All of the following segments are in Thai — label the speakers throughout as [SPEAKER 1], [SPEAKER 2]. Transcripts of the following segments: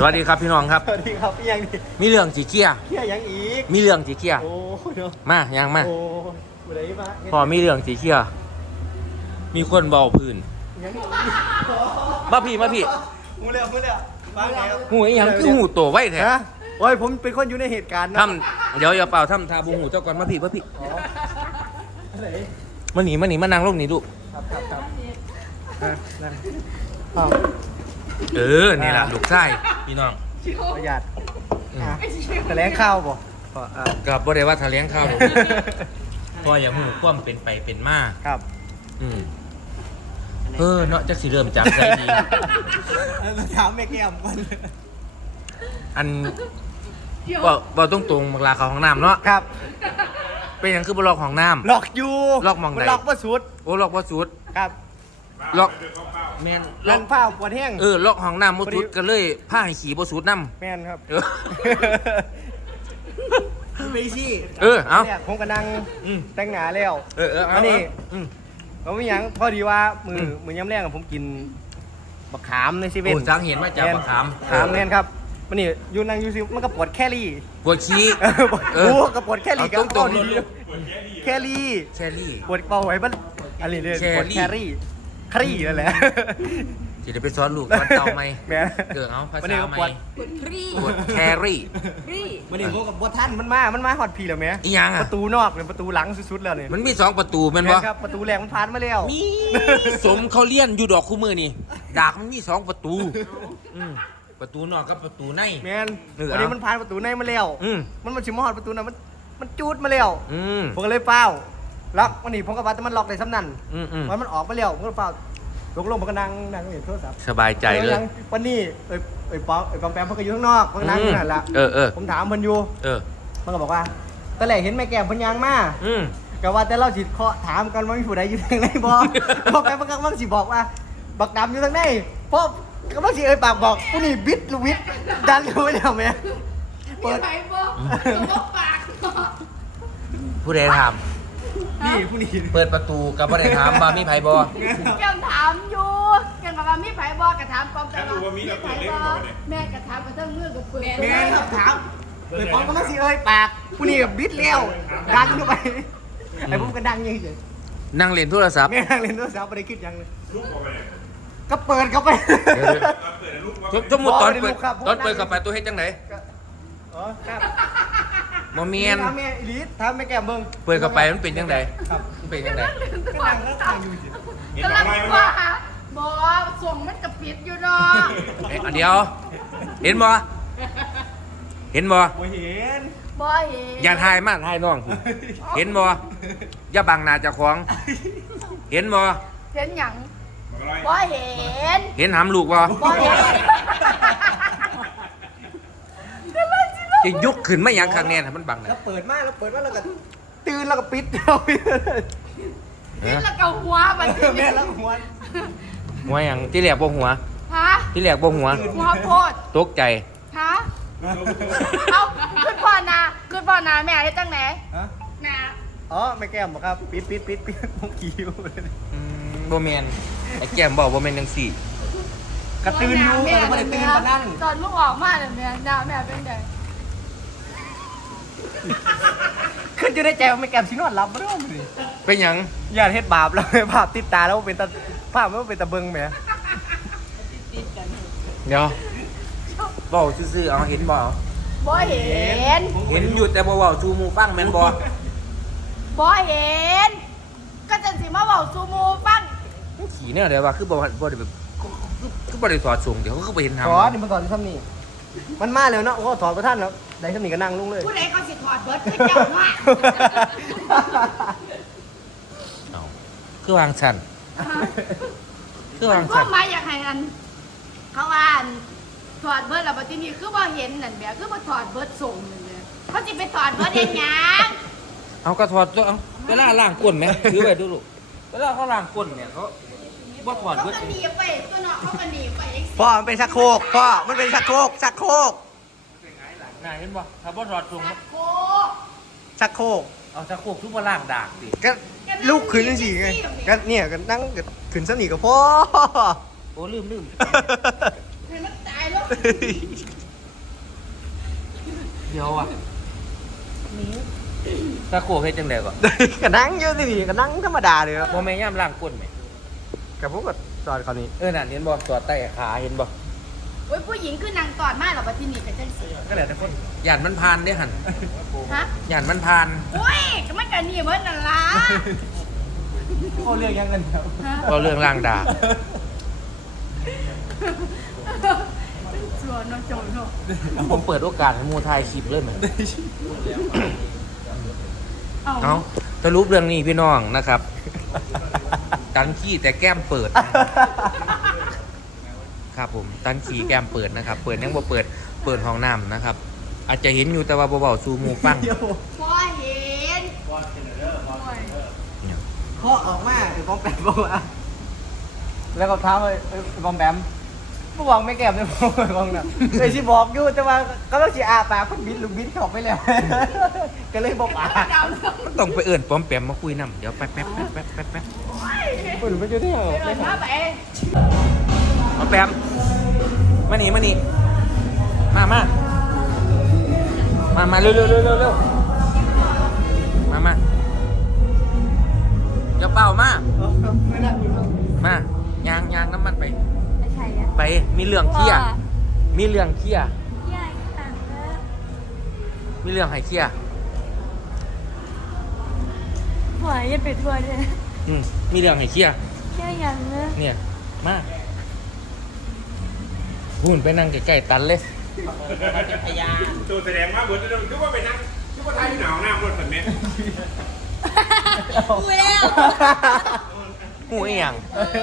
[SPEAKER 1] วัสดีครับพี่น้องครับ
[SPEAKER 2] สวัสดีครับพี่ยังดี
[SPEAKER 1] มีเรื่องจีเกีย
[SPEAKER 2] พี่ยังอีก
[SPEAKER 1] มีเรื่องจีเกีย
[SPEAKER 2] โอ้เนาะ
[SPEAKER 1] มายังมา
[SPEAKER 2] โอ้อะไรมา
[SPEAKER 1] พอมีเรื่องจีเกียมีคนเบาพื้น
[SPEAKER 2] ยังอีก
[SPEAKER 1] มาพี่มาพี่
[SPEAKER 2] มูเร็วบ้านไหนครับ
[SPEAKER 1] หูอีหยังคือหูโตไว้แท้
[SPEAKER 2] ฮะโอ้ยผมเป็นคนอยู่ในเหตุการณ์นะ
[SPEAKER 1] ทำเดี๋ยวอย่าเป่าทำทาบูหูเจ้าก่อนมาพี่มาพี่
[SPEAKER 2] อ๋ออะไร
[SPEAKER 1] มาหนีมานั่งลงนี่ลูก
[SPEAKER 2] ครับนั่นอ้าว
[SPEAKER 1] เออนี่แหละลูกไส้พี่น้อง
[SPEAKER 2] ประหยัดแถลงข่าวบ่ก็
[SPEAKER 1] กับบ่ได้ว่าทะเลงข้าวหรอกพออย่าหูความเป็นไปเป็นมา
[SPEAKER 2] ครับ
[SPEAKER 1] เนาะจักสิเริ่มจากใจดี
[SPEAKER 2] เราถามแม่แก้มก่อน
[SPEAKER 1] อันบ่ตรงๆบักลาเขาห้องน้ำเนาะ
[SPEAKER 2] ครับ
[SPEAKER 1] เป็นหยังคือบ่ล็อกห้องน้ำ
[SPEAKER 2] หลอกอยู่
[SPEAKER 1] หลอกมองใด
[SPEAKER 2] นหลอกประสุด
[SPEAKER 1] โอ้ล็อกบ่สุด
[SPEAKER 2] ครับ
[SPEAKER 1] ล็อกแม่นล็
[SPEAKER 2] ลั่
[SPEAKER 1] อก
[SPEAKER 2] นเผาปวดแห้ง
[SPEAKER 1] ล็อกห้องน้ำบ่สุดก็เลยพาให้ขี่บ่สุดนำ
[SPEAKER 2] แม่นครับ ไปสิ
[SPEAKER 1] เอา
[SPEAKER 2] เนี่ยผมก็นั่ง
[SPEAKER 1] อืม
[SPEAKER 2] แต่งหน้าแล้ว
[SPEAKER 1] เอา
[SPEAKER 2] อันนี้
[SPEAKER 1] อืม
[SPEAKER 2] ผมมีหยังพอดีว่ามือย้ำแรงอะผมกินบักขามในเซเว่น
[SPEAKER 1] โอ้สังเห็นมาจากบักขาม
[SPEAKER 2] ขามแน่นครับมันนี่อยู่นั่งอยู่ซิมันก็ปวดแครี่
[SPEAKER 1] ปวดขี้
[SPEAKER 2] ปวด
[SPEAKER 1] เออ
[SPEAKER 2] โอ้ก็ปวดแครี่
[SPEAKER 1] เอาตรงๆ
[SPEAKER 2] ดี
[SPEAKER 1] เลย
[SPEAKER 2] แครี่
[SPEAKER 1] แชรี่
[SPEAKER 2] ปวดเบาไว้บ้านอะไรเนี่ย
[SPEAKER 1] แครี่
[SPEAKER 2] ปวดแครี่ครี่นั่นแหละ
[SPEAKER 1] สิได้ไปสอนลูกสอนเต่าไหม
[SPEAKER 2] แม่
[SPEAKER 1] เอาภา
[SPEAKER 2] วันนี้
[SPEAKER 1] ษา
[SPEAKER 2] ก็
[SPEAKER 1] ไหม
[SPEAKER 2] ปวด
[SPEAKER 3] กดครี
[SPEAKER 1] ปวดแครี่
[SPEAKER 2] มันนี่ผมกับบัวท่านมันมาฮอดพีแล้วแม่
[SPEAKER 1] อีหยัง
[SPEAKER 2] ป
[SPEAKER 1] อ่ะ
[SPEAKER 2] ระตูนอกเป็นประตูหลังสุดๆแล้วเนี่ย
[SPEAKER 1] มันมี2ประตูแม่นบ่
[SPEAKER 2] ครับประตูแรกมันผ่านมาแล้ว
[SPEAKER 1] มีสมเขาเลี้ยนอยู่ดอกคู่มือนี่ดากมันมี2ประตูประตูนอกกับประตูใน
[SPEAKER 2] แมน
[SPEAKER 1] เออ
[SPEAKER 2] วันนี้มันผ่านประตูในมาแล้ว
[SPEAKER 1] อืม
[SPEAKER 2] มันชิมฮอดประตูนั้นมันจูดมาแล้ว
[SPEAKER 1] อืม
[SPEAKER 2] ผมก็เลยเป้าล็อกวันนี้ผมก็ว่าแต่มันล็อกในซ้ำนั่น
[SPEAKER 1] อืม
[SPEAKER 2] มันออกมาแล้วผมก็เป้าลงมันก็นั่งเห็นโทรศัพท์
[SPEAKER 1] สบายใจเลย
[SPEAKER 2] วันนี้ปอมแปมเขาก็อยู่ข้างนอกเขาก็นั่งอยู่นั่นละ
[SPEAKER 1] เออ
[SPEAKER 2] ผมถามเพิ่นอยู่
[SPEAKER 1] เออ
[SPEAKER 2] มันก็บอกว่าแต่แรกเห็นแม่แก้มเพิ่นยางมา
[SPEAKER 1] อืม
[SPEAKER 2] ก็ว่าแต่เราสิเคาะถามกันว่ามีผู้ใดอยู่ทางไหนบ่พอแปมมันก็มันสิบอกว่าบักดำอยู่ทางไหนเพราะก็มันสิปากบอกผู้นี้บิดลูกวิทย์ดันเข้าไปแล้วแม่
[SPEAKER 3] เปิดไปบอกตัวปาก
[SPEAKER 1] ผู้ใดถาม
[SPEAKER 2] นี่ผู้นี้
[SPEAKER 1] เปิดประตูกับผู้ใดถามว่ามีไผบ่
[SPEAKER 3] ยังถามอยู่ยังบอกว่ามีไผบอกกระถามปอมแต่ว่ามีไผบอกแม่กระถามกระทั่งมือกับเปิด
[SPEAKER 2] แม่ครับถามปอมก็มันสิปากผู้นี้บิดแล้วดันเข้าไปไอ้ผมก็ดังยังเฉย
[SPEAKER 1] นั่งเล่นโทรศัพท์
[SPEAKER 2] แม่นั่งเล่นโทรศัพท์ไม่ได้คิดยังเลยก็เปิดเข้าไป
[SPEAKER 1] สมมุติตอน
[SPEAKER 2] บ่ได้
[SPEAKER 1] เปิ
[SPEAKER 2] ลู
[SPEAKER 1] ด
[SPEAKER 2] กครับ
[SPEAKER 1] ตอนเปิดกับไปตัวเฮ็ดจังได๋
[SPEAKER 2] อ๋อครับ
[SPEAKER 1] บ่แม่น
[SPEAKER 2] ถามแม่อีลิสถามแม่แก้มเบิ่ง
[SPEAKER 1] เปิดกับไปมันเป็นจังได๋
[SPEAKER 2] ครับ
[SPEAKER 1] มันเป็นจังได๋
[SPEAKER 2] ก็นั่งก็ทางอยู่สิ
[SPEAKER 3] กำลังว่าบอกส่งมันกระปิดอยู่เนาะ
[SPEAKER 1] เดี๋ยว เห็นบ่เห็นบ่
[SPEAKER 2] บ่เห็น
[SPEAKER 3] บ่เห็น
[SPEAKER 1] อย่าถ่ายมาถ่ายน้องสิเห็นบ่อย่าบังหน้าเจ้าของ เห็นบ่
[SPEAKER 3] เห็นหยังบ่เห็น
[SPEAKER 1] เห็นหำลูกบ่
[SPEAKER 3] บ่เห็น
[SPEAKER 1] จะยกขึ้นมาหยังข้างแน่น่ะมันบัง
[SPEAKER 2] แล้
[SPEAKER 1] น่ะ
[SPEAKER 2] วเปิดมาแล้วก็ตื่นแล้วก็ปิดเอาไป
[SPEAKER 3] นี่แล้วก็หัวมัน
[SPEAKER 2] แม่แล้วหัว
[SPEAKER 1] หัวหยังที่แรกบ่หัว
[SPEAKER 3] ฮะ
[SPEAKER 1] ที่แรกบ่หัว
[SPEAKER 3] หัวโพด
[SPEAKER 1] ตกใจ
[SPEAKER 3] ฮะเอาขึ้นพ่อนาแม่ได้จังไหน
[SPEAKER 2] ฮะ
[SPEAKER 3] นา
[SPEAKER 2] อ๋อแม่แก้มบอกครับปิดผมคิว
[SPEAKER 1] บ่แม่นไอ้แก้มบอกบ่แม่นจังซี่
[SPEAKER 2] กระตื่นอยู่แต่ไม่ได้ตื่นปานนั้น
[SPEAKER 3] ตอนลูกออกมาเนี่ยแม่เป็นไง
[SPEAKER 2] ขึ้นอยู่ในใจว่าแม่แก้มสินอนหลับบ่ได้มื้อ
[SPEAKER 1] เป็นหยัง
[SPEAKER 2] อย่าเฮ็ดบาปแล้วบาปติดตาแล้วเป็นตาภาพมันเป็นตาเบิ่งแหม
[SPEAKER 1] เดี๋ยวเว้าซื่อๆเอาเห็นบ่เอา
[SPEAKER 3] บ่เห็น
[SPEAKER 1] เห็นอยู่แต่บ่เว้าสู่หมู่ฟังแม่นบ่
[SPEAKER 3] บ่เห็น ก็จะสิมาบอกซูมูฟัง
[SPEAKER 1] ขี่แนวใดว่าคือบ่ได้แบบคือบ่ได้ถอดสูงเดี๋ยวเขาก็บ่เห็นทำ
[SPEAKER 2] อ๋อนี่มันตอนที่ทำนี่มันมาแล้วเนาะโอ้ถอดประท่านแล้วได้ทำนี่ก็นั่งลงเลย
[SPEAKER 3] ผู้ใดเขาสิถอดเบิร์ดให้เจ้าว่า
[SPEAKER 1] เอาคือวางชั้นคือวาง
[SPEAKER 3] พว
[SPEAKER 1] ชั้
[SPEAKER 3] ก
[SPEAKER 1] น
[SPEAKER 3] มาอยากให้อัน เขาว่าอันถอดเบิร์ดแล้วบัดทีนี้คือบ่เห็นนั่นแบบคือบ่ถอดเบิร์ดส่งนั่นแหละเขาสิไปถอดเบิร์ดเฮ็ดหยัง
[SPEAKER 1] เอาก็ถอดตัวเอาเวลาล้างก้นไหมถือไว้ดูลูกเวลาเขาล้างก้นเนี่ยเขาบ่ถอด
[SPEAKER 3] เขา
[SPEAKER 1] เบิด
[SPEAKER 3] ก็หนีไปตัวเนาะเขาก็หนีไป
[SPEAKER 2] พ่อมันเป็นชักโครกพ่อมันเป็นชักโครกชักโครก
[SPEAKER 1] น่าเห็นบ่ถ้าบ่ถอดสูง
[SPEAKER 3] โอ้
[SPEAKER 2] ชักโครก
[SPEAKER 1] เอาตะโคกทุบบ่ล้างดากสิ
[SPEAKER 2] ก็ลูกขึ้นสิไงก็เนี่ยก็นั่งก็ขึ้นสนิทกับพ่อ
[SPEAKER 1] โอ้ลืม
[SPEAKER 3] ให้มันตายแล้ว
[SPEAKER 1] เดี๋ยวอ่ะตะโขบเฮ็ดจังได๋ก่อน
[SPEAKER 2] ก็นั่งอยู่สิพี่ก็นั่งธรรมดาเลยครับ
[SPEAKER 1] บ่แม่นย่ามล้างก้นแหม
[SPEAKER 2] กับพวกก็สอนเขานี้
[SPEAKER 1] นั่นเห็นบ่ตัวใต้ขาเห็นบ่
[SPEAKER 3] โอ้ยผู้หญิงคือนางตอดมากหรอบัดที่นี่เป็นจังซี่
[SPEAKER 2] ก็แล้วแต่คน
[SPEAKER 1] ย่านมันพานเด้หั่น
[SPEAKER 3] ฮะ
[SPEAKER 1] ย่านมันพาน
[SPEAKER 3] โอ้ยก็มันกันนี่เบิดนั่นล่ะ
[SPEAKER 2] เขาเรื่องยังเงินครับ
[SPEAKER 1] ก็เรื่องล้างดาก
[SPEAKER 3] ชัวร์เนาะโจเนาะ
[SPEAKER 1] ผมเปิดโอกาสให้หมู่ถ่ายคลิปเลยแหม
[SPEAKER 3] เอา
[SPEAKER 1] เอาสรุปเรื่องนี้พี่น้องนะครับตันขี้แต่แก้มเปิด ครับผมตันขี้แก้มเปิดนะครับ เปิดยังบ่เปิดห้องน้ำนะครับ อาจจะเห็นอยู่แต่ว่าเบาๆสู่หมู่ฟัง
[SPEAKER 3] พอเห็น
[SPEAKER 2] พ่อออกมาไอ้บอมแปมบอกว่าแล้วก็ถามไอ้บอมแปมผู้บอกไม่แก้มเลยบอกน่ะเคยสิบอกอยู่แต่ว่าก็ต้องสิอาปากเพิ่นบิดลูกบิดเข้าไปแล้ว ก็เลยบ่ปาก
[SPEAKER 1] มันต้องไปเอิ่นป้อมแปมมาคุยนำเดี๋ยวแป๊บ
[SPEAKER 2] เพิ่นไปอยู่ที่ไหน
[SPEAKER 3] เดินมาไป
[SPEAKER 1] ป้อมแปมมานี่มาเร็วมาอย่าเป่ามามายางน้ำมันไป
[SPEAKER 4] ไม่ใช่อะ
[SPEAKER 1] ไปมีเรื่องเคลียร์มีเรื่องให้เคลียร์
[SPEAKER 4] ใหญ่ต่างเด้อ
[SPEAKER 1] มีเรื่องให้เคลียร์
[SPEAKER 4] หัวยันไปทัวร์เลย
[SPEAKER 1] มีเรื่องให้เคลียร์
[SPEAKER 4] แค่อย่างเนี้ย
[SPEAKER 1] เนี่ยมาหุ่นไปนั่งใกล้ๆตันเลย
[SPEAKER 5] ตัวแสดงว่าเหมือนจะคิดว่าไปนั่งคิดว่าไทยหนาวหน้ารถแบบนี้
[SPEAKER 4] กูแล้ว
[SPEAKER 1] หูอีหยัง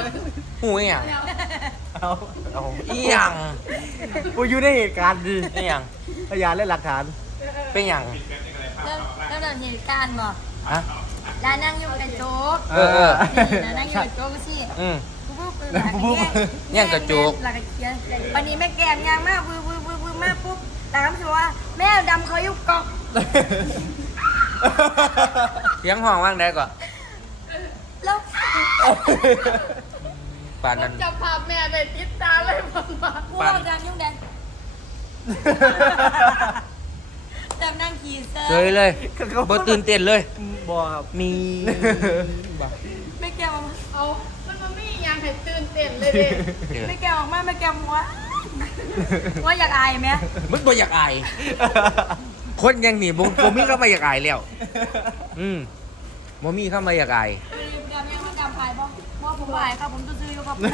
[SPEAKER 2] เอา
[SPEAKER 1] อีหยัง
[SPEAKER 2] กูอยู่ในเหตุการณ์ดิ
[SPEAKER 1] อีหยัง
[SPEAKER 2] พยานและหลักฐาน
[SPEAKER 1] เป็นหยัง
[SPEAKER 4] แล้วเราเหตุการณ์บ่
[SPEAKER 1] ฮะ
[SPEAKER 4] แล้วนั่งอยู่กับโจ๊ก
[SPEAKER 1] เออ
[SPEAKER 4] นี่นะนั่งอยู่กับโจ๊กสิ
[SPEAKER 1] อืม
[SPEAKER 4] ปุ๊บหลัง
[SPEAKER 1] ย่างกับโจ๊ก
[SPEAKER 4] หลังกับเคียนวันนี้แม่แกมยางมากวือมากปุ๊บหลังก็บอกว่าแม่ดำเขายุกกอก
[SPEAKER 1] เสียงห้องว่างได้ก่อน
[SPEAKER 4] แล้ว
[SPEAKER 1] ป่านนั้น
[SPEAKER 3] จะพาแม่ไปติดตามเลยผมว่า
[SPEAKER 4] กูบอกดำยุ่งแดนดำนั่งขี่เซอ
[SPEAKER 1] เลย
[SPEAKER 4] ร์
[SPEAKER 1] เลยบ่ตื่นเต้นเลย
[SPEAKER 2] บอครับ
[SPEAKER 1] มี
[SPEAKER 4] แม่แกม
[SPEAKER 3] เอามันมาไม่ยังให้ตื่นเต้นเลยเด้
[SPEAKER 4] แม่แกออกมาแม่แกว่าอยากอายไหม
[SPEAKER 1] มึงบ่อยากอาย คนอยังนี่บ่มีเข้ามาอยากอายแล้วบ่มีเข้ามาอยากอาย
[SPEAKER 4] ดำยังไม่ดำพายบ่ผมพายครับผมซื้ออยู่ครับ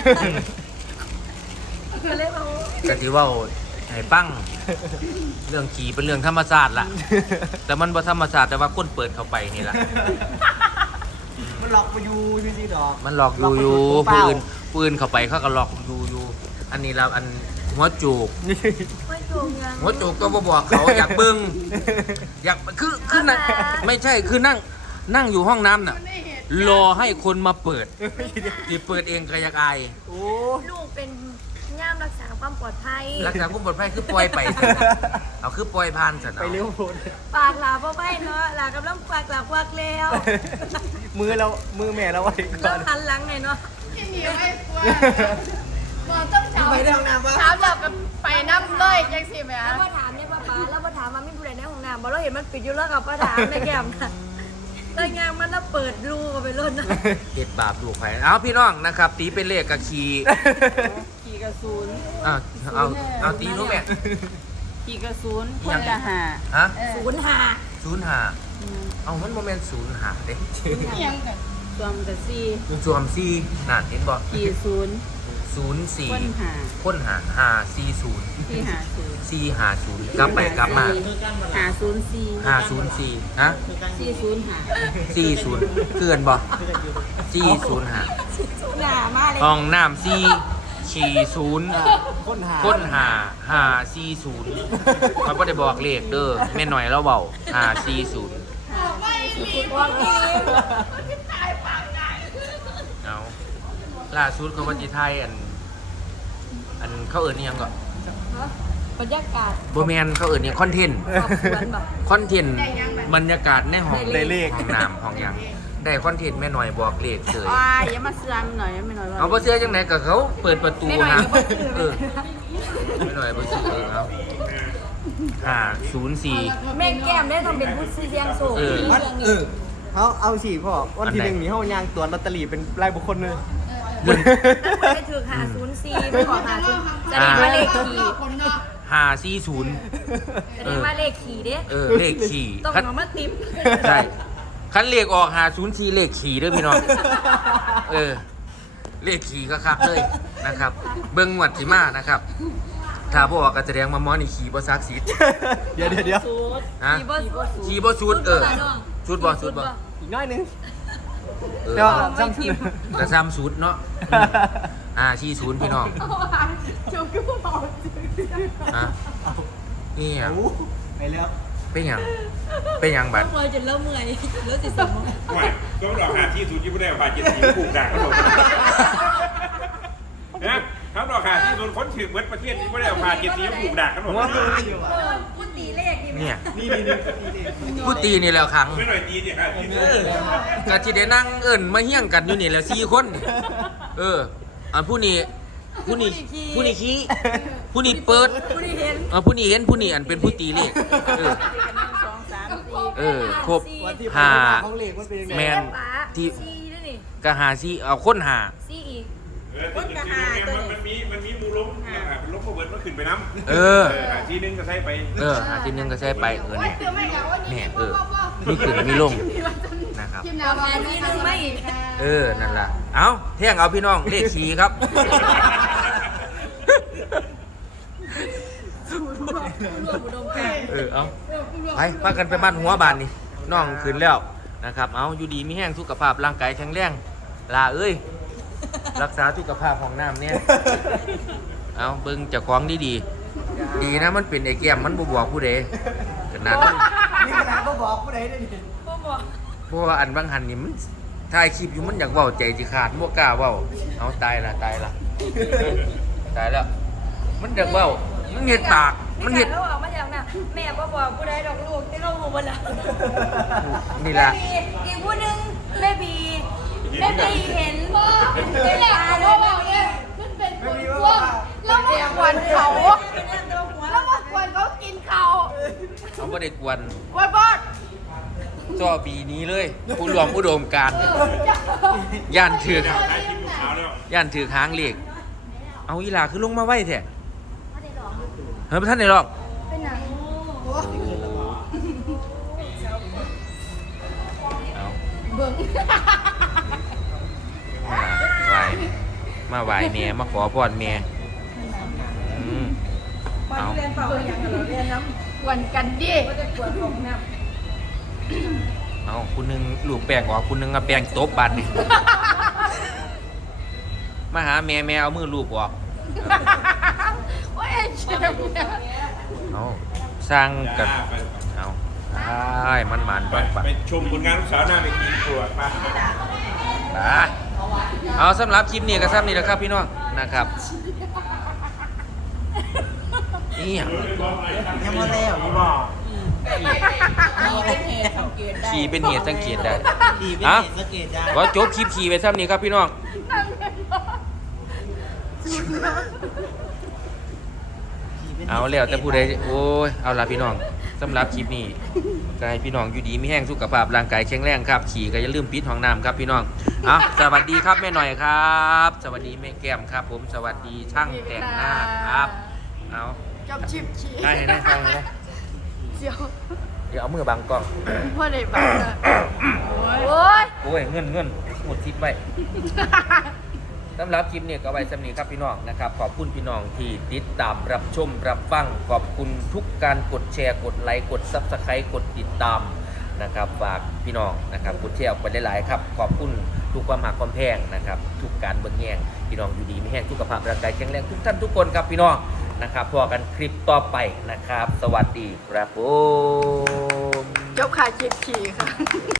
[SPEAKER 4] ก็เลยบอก
[SPEAKER 1] ก็ที่ว่าให้ปังเรื่องขี่เป็นเรื่องธรรมศาสตร์ล่ะ แต่มันบ่ธรรมศาสตร์แต่ว่าคนเปิดเข้าไปนี่ล่ะ
[SPEAKER 2] มันหลอกมาอยู่จริงๆดอก
[SPEAKER 1] มันหลอกอยู่
[SPEAKER 2] เป
[SPEAKER 1] ผู้
[SPEAKER 2] ล่า
[SPEAKER 1] อื่นเข้าไปเขาก็หลอกอยู่ อันนี้เราอันหัวจูก
[SPEAKER 4] ไม่ถูกยัง
[SPEAKER 1] หัวจูกก็บ่บอกเขาอยากเบิ่งอยากคือนั่งไม่ใช่คือนั่งอยู่ห้องน้ำน่ะ รอให้คนมาเปิดที่เปิดเองก็อยากอาย
[SPEAKER 2] โอ้
[SPEAKER 4] ลูกเป็นย่ามรักษาความปลอดภัย
[SPEAKER 1] รักษาความปลอดภัยคือปล่อยไปเอาคือปล่อยผ่านซะ
[SPEAKER 2] ไปเร็วโพด
[SPEAKER 4] ปากหลาพ่อไปเนาะหลากำลังปากหลาควักแล้ว
[SPEAKER 2] มือแม่เราไว้ก่
[SPEAKER 4] เริ่
[SPEAKER 2] อ
[SPEAKER 4] ม
[SPEAKER 2] น
[SPEAKER 4] หันหลังไงเนาะ
[SPEAKER 3] ที่เหนียวไอ้กลัวบอกต้องเช้า
[SPEAKER 2] ไปในห้องน้ำปะ
[SPEAKER 3] เช้าหลับกับไปน้ำเลยจังสิแม่
[SPEAKER 4] แล้วพอถามเนี่ยป้าแล้วพอถามมาไม่ผู้ใดในห้องน้ำบอกเราเห็นมันปิดอยู่แล้วกับป้าถามในแก้มนะเลยงานมันแล้วเปิดรูกันไปรุ่นนะ
[SPEAKER 1] เฮ็ดบาปลูกไผเอาพี่น้องนะครับ ตีเป็นเลขกับขี่
[SPEAKER 6] ขี่กระสุน
[SPEAKER 1] เอาตีรู้แม่
[SPEAKER 6] ขี่กระสุนคนละหา
[SPEAKER 1] ฮะ
[SPEAKER 4] 05
[SPEAKER 1] 05เอามันโมเมนต์05เด้
[SPEAKER 3] ยังกัน
[SPEAKER 6] สวมกระซี
[SPEAKER 1] สวม4น่ะเห็นบ่
[SPEAKER 6] ขี่ศูนย์คน
[SPEAKER 1] 04
[SPEAKER 6] หา
[SPEAKER 1] ค้นหา540
[SPEAKER 6] ที่หาศูนย์
[SPEAKER 1] 450กลับไปกลับมา
[SPEAKER 6] หาศูนย์สี่
[SPEAKER 1] 504ฮะ
[SPEAKER 6] 40
[SPEAKER 1] 40เกินบ่405
[SPEAKER 4] หนามาเลย
[SPEAKER 1] ห้องน้ำ440
[SPEAKER 2] ค้นหา
[SPEAKER 1] ค้น540มันบ่ได้บอกเลขเด้อแม่หน่อยเราเว้า540
[SPEAKER 4] บอกนี่
[SPEAKER 1] เอาล่าสุดเขาวันจีไทยอันเขาเอิญนี่ยังก่อน
[SPEAKER 4] บรรยากาศ
[SPEAKER 1] โบแมนเขาเอิญนี่คอนเทนต์
[SPEAKER 4] ขอบคุณแบบ
[SPEAKER 1] คอนเทนต์บรรยากาศในห้อง
[SPEAKER 2] ได้เลข
[SPEAKER 1] ห้องน้ำห้องหยังได้คอนเทนต์แม่หน่อยบอกเลขเฉย
[SPEAKER 6] ว้ายอย่ามาเสือมหน่อยไม่หน่อยว่า
[SPEAKER 1] เอาบ่เชื่อจังไหนกับเขาเปิดประตู
[SPEAKER 4] ไม่หน่อย
[SPEAKER 1] นะ
[SPEAKER 4] ก็บ่ซื้อ
[SPEAKER 1] เออไม่หน่อยบ่ซื้อเอา 504
[SPEAKER 4] แม่แก้มได้ต้องเป็นผู้ซื้อเสียงสูง
[SPEAKER 1] เออ
[SPEAKER 2] วันเขาเอาสิพ่อวันที่หนึ่งนี่เขายางตรวจลอตเตอรี่เป็นรายบุคคลเลย
[SPEAKER 4] แล้วคนได้ถือ504ไม่ขอ50จะได้มาเลขขี่
[SPEAKER 1] 540
[SPEAKER 4] จะได้มาเลขขี่เด้
[SPEAKER 1] เลขขี่
[SPEAKER 4] ต้อง
[SPEAKER 1] คัน
[SPEAKER 4] เอามาติ๊บ
[SPEAKER 1] ใช่คันเลขออก504เลขขี่เด้อพี่น้องเลขขี่คักๆเลยนะครับ เบิ่งงวดสิมานะครับ ถ้าบ่ออกก็แสดงว่ามอนี่ขี่บ่ซักซีด
[SPEAKER 2] เดี๋ยว
[SPEAKER 1] ฮะ ขี่บ่สุดสุดบ่
[SPEAKER 2] อีกน้อยหนึง
[SPEAKER 1] เออ
[SPEAKER 2] เดี๋ยวซ้ำ
[SPEAKER 1] ก็ซ้ำสุดเนาะ40พี่น้อง
[SPEAKER 3] จุกคือผู้เบา
[SPEAKER 1] ฮะนี่หยัง
[SPEAKER 2] ไปแล้ว
[SPEAKER 1] เป็นหยังบัด
[SPEAKER 4] เมื่อยจนเริ่มเมื่อยเริ่มสิสมอง
[SPEAKER 5] ห่วยก็ดอกหาที่ศูนย์ที่ไม่ได้เอาผ่าเจ็ดสีปลูกด่างก็หมดนะถ้าดอกหาที่ศูนย์คนถือเหมือนประเทศนี้ไม่ได้เอาผ่าเจ็ดสีปลูกด่างก็หมด
[SPEAKER 4] พูดตีเลข
[SPEAKER 1] เนี่ย
[SPEAKER 2] นี่
[SPEAKER 1] ผู้ตีนี่แล้วครั้ง
[SPEAKER 5] ไม่หน่อยดีดิค่ะที่ศูนย์
[SPEAKER 1] ก็สิได้นั่งเอิ้นมาเฮี้ยงกันอยู่นี่แหละ4คนอันผู้นี้ขี้ผู้นี้เปิด
[SPEAKER 4] ผู้ที่เห็น
[SPEAKER 1] ผู้นี้เห็นผู้นี้อันเป็นผู้ตีเลขครบ
[SPEAKER 2] วันที่
[SPEAKER 1] หา
[SPEAKER 2] ของเลขมันเป็นยังไง
[SPEAKER 1] แมน ที่
[SPEAKER 4] ซีด้วยนี่
[SPEAKER 1] ก็หาซีเอาค้นหา
[SPEAKER 4] ซีอีก
[SPEAKER 5] มันมีมูล้มเป็นล้มโคเวิร์ดมันขึ้นไปน้ำทีนึงก็ใช้ไป
[SPEAKER 1] หาทีนึงก็ใช้ไปเนี่ย
[SPEAKER 3] เตือนไม่เหงาวันนี้
[SPEAKER 1] มีขึ้นมีลงนะครับ
[SPEAKER 3] คิมนาวมาที่นึงไม่อีก
[SPEAKER 1] นั่นล่ะเอาเที่ยงเอาพี่น้องเลขขี่ครับ
[SPEAKER 4] รวมอุดมการณ์
[SPEAKER 1] เอาไปพากันไปบ้านหัวบานนี่น้องขึ้นแล้วนะครับเอาอยู่ดีมีแห้งสุขภาพร่างกายแข็งแรงลารักษาสุขภาพของน้ำเนี่ยเอาเบิ่งเจ้าของดีนะมันเป็นไอ้แก้มมันบ่บอกผู้ใดขนาดนั้น
[SPEAKER 2] นี่ขนาดก็บอกผู้ใดได้ดิ
[SPEAKER 4] บ่บอก
[SPEAKER 1] เพราะว่าอันบางหันนี่มันถ่ายคลิปอยู่มันอยากเว้าใจสิขาดบ่กล้าเว้าเอาตายละตายแล้วมันอยากเว้ามันเฮ็ดปากมันเฮ็ด
[SPEAKER 4] เขาบอกมาจากน่ะแม่บ่บอกผู้ใดดอกลูกที่เราหูบ่ละ
[SPEAKER 1] นี่ล่ะ
[SPEAKER 4] อีกผู้นึงแม่บีเห็น
[SPEAKER 3] นี่แหละเขาบอกเลยมันเป็นคนพวกแล้วมาควนเขาแล้วมาควนเขากินเขา
[SPEAKER 1] เขาบ่ได้กวน
[SPEAKER 3] ควนบอด
[SPEAKER 1] จ่อปีนี้เลยผู้รวมอุดมการณ์ย่านถือก
[SPEAKER 5] ได้คลิปขาวแล้ว
[SPEAKER 1] ย่านถือกหางเลขเอาอีหลาคือลงมาไว้แท้บ่ทันได้หรอก
[SPEAKER 3] เป็นหนัง
[SPEAKER 1] เอา
[SPEAKER 3] เบิ่ง
[SPEAKER 1] มาไหวแม่มาขอพรแม่เอา
[SPEAKER 4] เรียนเปล่าอย่างเหรอเรียนน้ำ
[SPEAKER 3] ควนกันดิ
[SPEAKER 4] ก็จะปวดของน้ำ
[SPEAKER 1] เอาคุณนึงลูกแป้งออกคุณนึงเอาแป้งตบบันนี่มาหาแม่เอามือลูบออก
[SPEAKER 3] โอ้ยเจ็บเนี่ย
[SPEAKER 1] เอาสร้างกันเอาไอ้มันปัง
[SPEAKER 5] ไปชมผลงานลูกสาวหน้าเวทีตัวมา
[SPEAKER 1] เอาสำหรับคลิปนี้ก็ซ้ำนี่แหละครับพี่น้องนะครับนี่อย่าง
[SPEAKER 2] ยังมาแล้วนี่บอก
[SPEAKER 1] ขี่เป็นเหตุสังเกตได้
[SPEAKER 2] ดีเป็น
[SPEAKER 1] อ่ะ
[SPEAKER 2] เหตุสังเกตได้
[SPEAKER 1] ก็จบคลิปขี่ไปซ้ำนี้ครับพี่น้องเอาแล้วแต่ผู้ใดโอ้ยเอาละพี่น้องสำหรับคลิปนี้ก็ให้พี่น้องอยู่ดีมีแห้งสุขภาพร่างกายแข็งแรงครับขี่ก็อย่าลืมปิดห้องน้ำครับพี่น้องเอาสวัสดีครับแม่หน่อยครับ สวัสดีแม่แก้มครับ ผมสวัสดีช่างแต่งหน้าครับเอา
[SPEAKER 3] กับชิบขี้
[SPEAKER 1] ได้ได้ได้ได้
[SPEAKER 3] เจียว
[SPEAKER 1] เดี๋ยวเอามือบังกล้อง
[SPEAKER 3] พ่อได้บ้างเลยโอ้ย
[SPEAKER 1] โอ้ยเงินหมดทิปไว้สำหรับคลิปนี้ก็ไว้สำนีครับพี่น้องนะครับขอบคุณพี่น้องที่ติดตามรับชมรับฟังขอบคุณทุกการกดแชร์กดไลค์กดซับสไครต์กดติดตามนะครับฝากพี่น้องนะครับกดแชร์ออกไปหลายๆครับขอบคุณทุกความหักความแพงนะครับทุกการเบิ่งแย่งพี่น้องอยู่ดีไม่แห้งสุขภาพร่างกายแข็งแรงทุกท่านทุกคนครับพี่น้องนะครับพอกันคลิปต่อไปนะครับสวัสดีครับผม
[SPEAKER 3] เจ้าขาชิบขี้ค่ะ